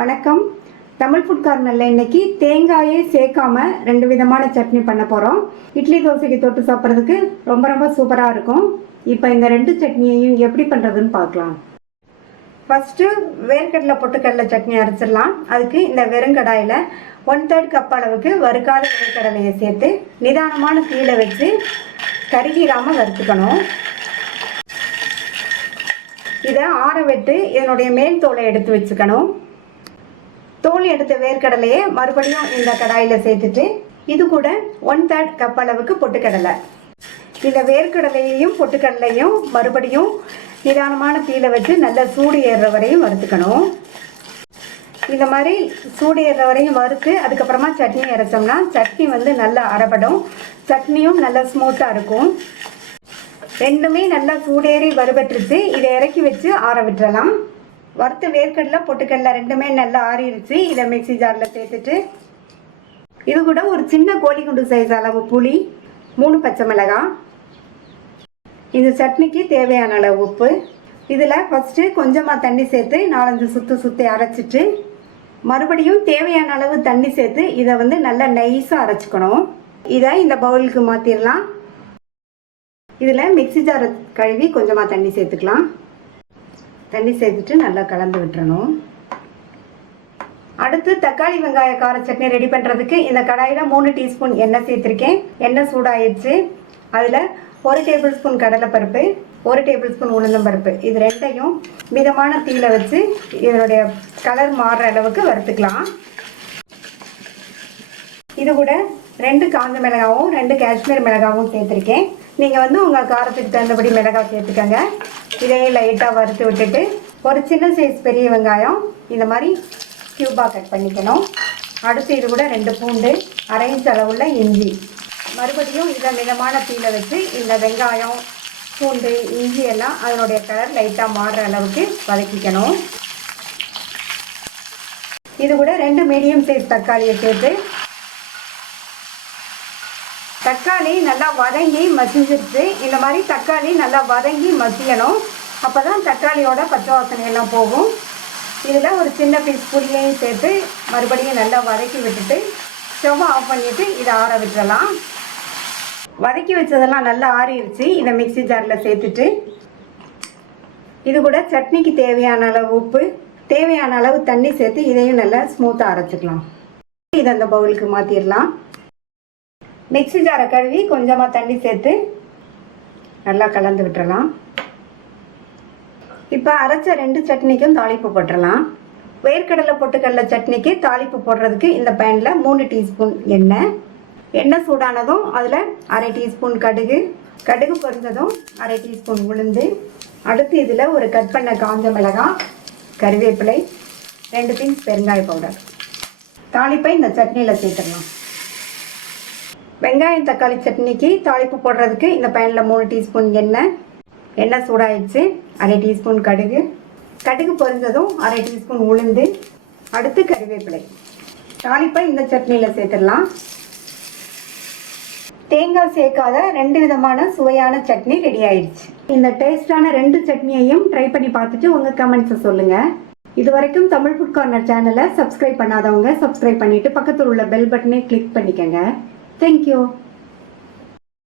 வணக்கம். தமிழ் ஃபுட் கார்னர்ல இன்னைக்கு தேங்காயே சேர்க்காம ரெண்டு விதமான சட்னி பண்ண போறோம். இட்லி தோசைக்கு தொட்டு சாப்பிட்றதுக்கு ரொம்ப ரொம்ப சூப்பரா இருக்கும். இப்போ இந்த ரெண்டு சட்னியையும் எப்படி பண்றதுன்னு பார்க்கலாம். ஃபர்ஸ்ட் வேர்க்கடலை பொட்டுக்கடலை சட்னி அரைச்சிடலாம். அதுக்கு இந்த வெறுங்கடாயில் 1/3 கப் அளவுக்கு வறுக்காத வேர்க்கடலையை சேர்த்து நிதானமான தீயில வச்சு கருகிராம வறுத்துக்கணும். இதை ஆற விட்டு இதனுடைய மேல் தோலை எடுத்து வச்சுக்கணும். தோல் எடுத்த வேர்க்கடலையை மறுபடியும் இந்த கடாயில் சேர்த்துட்டு இது கூட 1/3 கப் அளவுக்கு பொட்டுக்கடலை. இந்த வேர்க்கடலையையும் பொட்டுக்கடலையும் மறுபடியும் நிதானமான தீயில வச்சு நல்லா சூடு ஏறுற வரையும் வறுத்துக்கணும். இந்த மாதிரி சூடு ஏறுற வரையும் வறுத்து அதுக்கப்புறமா சட்னி அரைச்சோம்னா சட்னி நல்லா அரைப்படும். சட்னியும் நல்லா ஸ்மூத்தாக இருக்கும். ரெண்டுமே நல்லா சூடேறி வறுபட்டுருச்சு. இதை இறக்கி வச்சு ஆற விட்டுறலாம். வறுத்த வேர்க்கடலை பொட்டுக்கடலை ரெண்டுமே நல்லா ஆறிடுச்சு. இதை மிக்சி ஜாரில் சேர்த்துட்டு இது கூட ஒரு சின்ன கோழி குண்டு சைஸ் அளவு புளி, 3 பச்சை மிளகாய், இந்த சட்னிக்கு தேவையான அளவு உப்பு. இதில் ஃபஸ்ட்டு கொஞ்சமாக தண்ணி சேர்த்து 4-5 சுற்றி அரைச்சிட்டு மறுபடியும் தேவையான அளவு தண்ணி சேர்த்து இதை நல்லா நைஸாக அரைச்சிக்கணும். இதை இந்த பவுலுக்கு மாற்றிடலாம். இதில் மிக்சி ஜாரை கழுவி கொஞ்சமாக தண்ணி சேர்த்துக்கலாம். தண்ணி சேர்த்துட்டு நல்லா கலந்து விட்டுறணும். அடுத்து தக்காளி வெங்காய கார சட்னி ரெடி பண்ணுறதுக்கு இந்த கடாயில் 3 டீஸ்பூன் எண்ணெய் சேர்த்துருக்கேன். எண்ணெய் சூடாயிடுச்சு. அதில் 1 டேபிள் ஸ்பூன் கடலைப்பருப்பு, 1 டேபிள் ஸ்பூன் உளுந்தம்பருப்பு, இது ரெண்டையும் மிதமான தீயில வச்சு இதனுடைய கலர் மாறுற அளவுக்கு வறுத்துக்கலாம். இது கூட 2 காஞ்ச மிளகாவும் 2 காஷ்மீர் மிளகாவும் சேர்த்துருக்கேன். நீங்கள் உங்கள் காரத்துக்கு தகுந்தபடி மிளகாய் சேர்த்துக்கங்க. இதையும் லைட்டாக வறுத்து விட்டுட்டு ஒரு சின்ன சைஸ் பெரிய வெங்காயம் இந்த மாதிரி க்யூபாக கட் பண்ணிக்கணும். அடுத்து இது கூட 2 பூண்டு, 1/2 இன்ச் அளவுள்ள இஞ்சி. மறுபடியும் இதை மிதமான தீயில வச்சு இந்த வெங்காயம், பூண்டு, இஞ்சி எல்லாம் அதனுடைய கலர் லைட்டாக மாறுற அளவுக்கு வதக்கிக்கணும். இது கூட 2 மீடியம் சைஸ் தக்காளியை சேர்த்து தக்காளி நல்லா வதங்கி மசிஞ்சிருச்சு. இந்த மாதிரி தக்காளி நல்லா வதங்கி மசியணும். அப்போ தான் தக்காளியோட பச்சை வாசனை எல்லாம் போகும். இதில் ஒரு சின்ன பீஸ் புளியையும் சேர்த்து மறுபடியும் நல்லா வதக்கி விட்டுட்டு ஸ்டவ் ஆஃப் பண்ணிவிட்டு இதை ஆற விட்டுறலாம். வதக்கி வச்சதெல்லாம் நல்லா ஆறிடுச்சு. இதை மிக்சி ஜாரில் சேர்த்துட்டு இது கூட சட்னிக்கு தேவையான அளவு உப்பு, தேவையான அளவு தண்ணி சேர்த்து இதையும் நல்லா ஸ்மூத்தாக அரைச்சிக்கலாம். இதை அந்த பவுலுக்கு மாற்றிடலாம். மிக்சி ஜாரை கழுவி கொஞ்சமாக தண்ணி சேர்த்து நல்லா கலந்து விட்டுறலாம். இப்போ அரைச்ச 2 சட்னிக்கும் தாளிப்பு போட்டுடலாம். வேர்க்கடலை பொட்டுக்கடலை சட்னிக்கு தாளிப்பு போடுறதுக்கு இந்த பேனில் 3 டீஸ்பூன் எண்ணெய் சூடானதும் அதில் 1/2 டீஸ்பூன் கடுகு பொரிஞ்சதும் 1/2 டீஸ்பூன் உளுந்து, அடுத்து இதில் ஒரு கட் பண்ண காஞ்ச மிளகாய், கருவேப்பிலை, 2 பீஸ் பெருங்காய பவுடர். தாளிப்பை இந்த சட்னியில் சேர்த்துடலாம். வெங்காயம் தக்காளி சட்னிக்கு தாளிப்பு போடுறதுக்கு இந்த பேனில் 3 டீஸ்பூன் எண்ணெய் சூடாயிடுச்சு. 1/2 டீஸ்பூன் கடுகு பொரிஞ்சதும் 1/2 டீஸ்பூன் உளுந்து, அடுத்து கருவேப்பிலை. தாளிப்பை இந்த சட்னியில் சேர்த்துடலாம். தேங்காய் சேர்க்காத 2 விதமான சுவையான சட்னி ரெடி ஆயிடுச்சு. இந்த டேஸ்டான 2 சட்னியையும் ட்ரை பண்ணி பார்த்துட்டு உங்கள் கமெண்ட்ஸை சொல்லுங்கள். இது வரைக்கும் தமிழ் ஃபுட் கார்னர் சேனலை சப்ஸ்கிரைப் பண்ணாதவங்க சப்ஸ்கிரைப் பண்ணிவிட்டு பக்கத்தில் உள்ள பெல் பட்டனை கிளிக் பண்ணிக்கோங்க. Thank you.